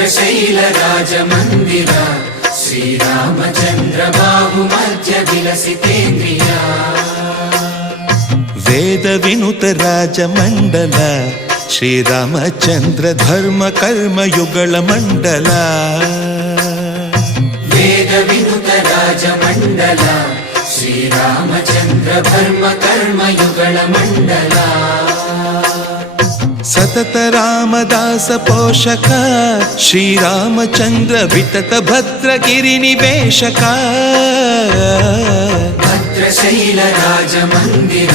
भद्रशैलराजमन्दिर श्रीरामचन्द्र बाबु मध्य विलसितेन्द्रिया वेद विनुत राजमण्डल श्रीरामचन्द्र धर्म कर्म युगल मंडल वेद विनुत राजमण्डल श्रीरामचन्द्र धर्म कर्म युगल मंडल सतत रामदास पोषक श्रीरामचन्द्र वितत भद्रगिरि निवेशक भद्रशैलराजमन्दिर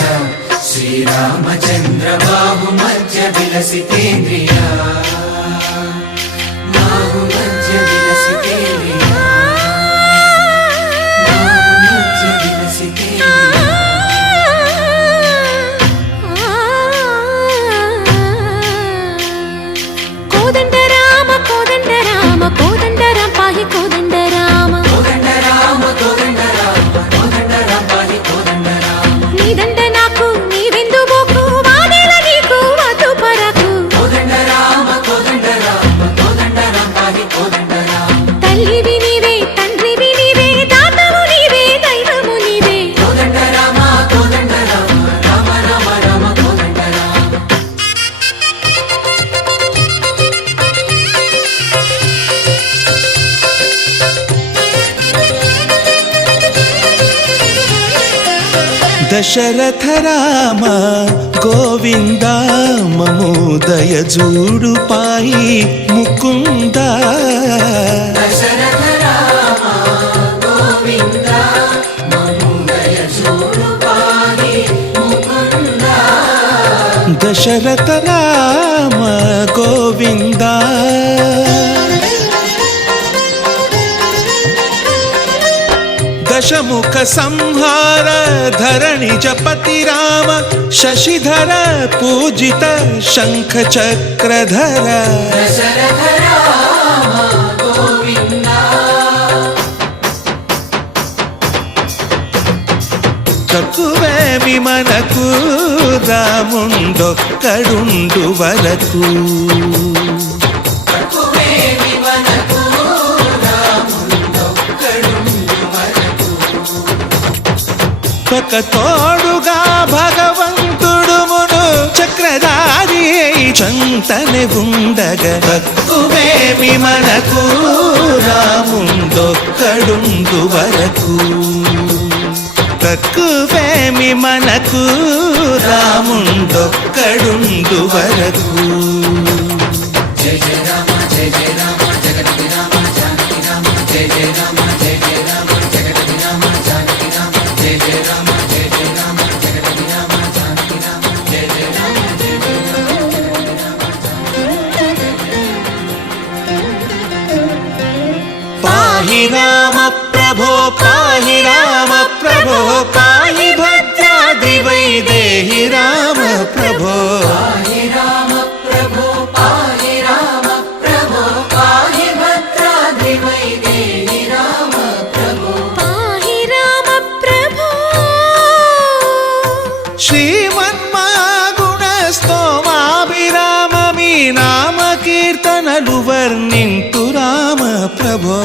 श्रीरामचन्द्र बाबु मध्य विलसितेन्द्रिया बाबु मध्य विलसितेन्द्रिया बाबु मध्य विलसितेन्द्रिया कोदंड राम पाहि कोदंड राम कोदंड राम कोदंड राम कोदंड राम पाहि कोदंड राम नी दंड नाकु नी विंदु बोकु वादेल नीकु वधु परकु कोदंड राम पाहि कोदंड राम तल्लिवि नीवे तंड्रिवि नीवे दातवु नीवे दैवमु नीवे कोदंड राम राम राम राम कोदंड राम दशरथ राम गोविंद ममोदय जूडु पाई मुकुंद दशरथ राम गोविंद ममोदय जूडु पाहि मुकुंद दशरथ राम गोविंद दशमुख संहार धरणि जपति राम शशिधर पूजित शंख चक्रधर दशरथ राम गोविंद తక్కువేమి మనకు రాముండొక్కడుండు వరకు తక్కువేమి మనకు రాముండొక్కడుండు వరకు ఒక తోడుగా భగవంతుడు మును చక్రధారి చంతనే ఉండగా తక్కువేమి మనకు రాముండొక్కడుండు వరకు తక్కువేమి మనకు రాముండొక్కడుండు వరకు జయ జయ రామ జగతి రామ జానకి రామ జయ జయ రామ జగతి రామ జానకి రామ జయ జయ రామ జగతి రామ జానకి రామ జయ జయ రామ పాహి రామ ప్రభో పాహి రామ ప్రభో పాహి భద్రాద్రి వైదేహి రామ ప్రభో పాహి రామ ప్రభో పాహి రామ ప్రభో పాహి భద్రాద్రి వైదేహి రామ ప్రభో పాహి రామ ప్రభో శ్రీమన్మాగుణ స్తోమాభిరామ మీ నామ కీర్తనలు వర్ణింతు రామ ప్రభో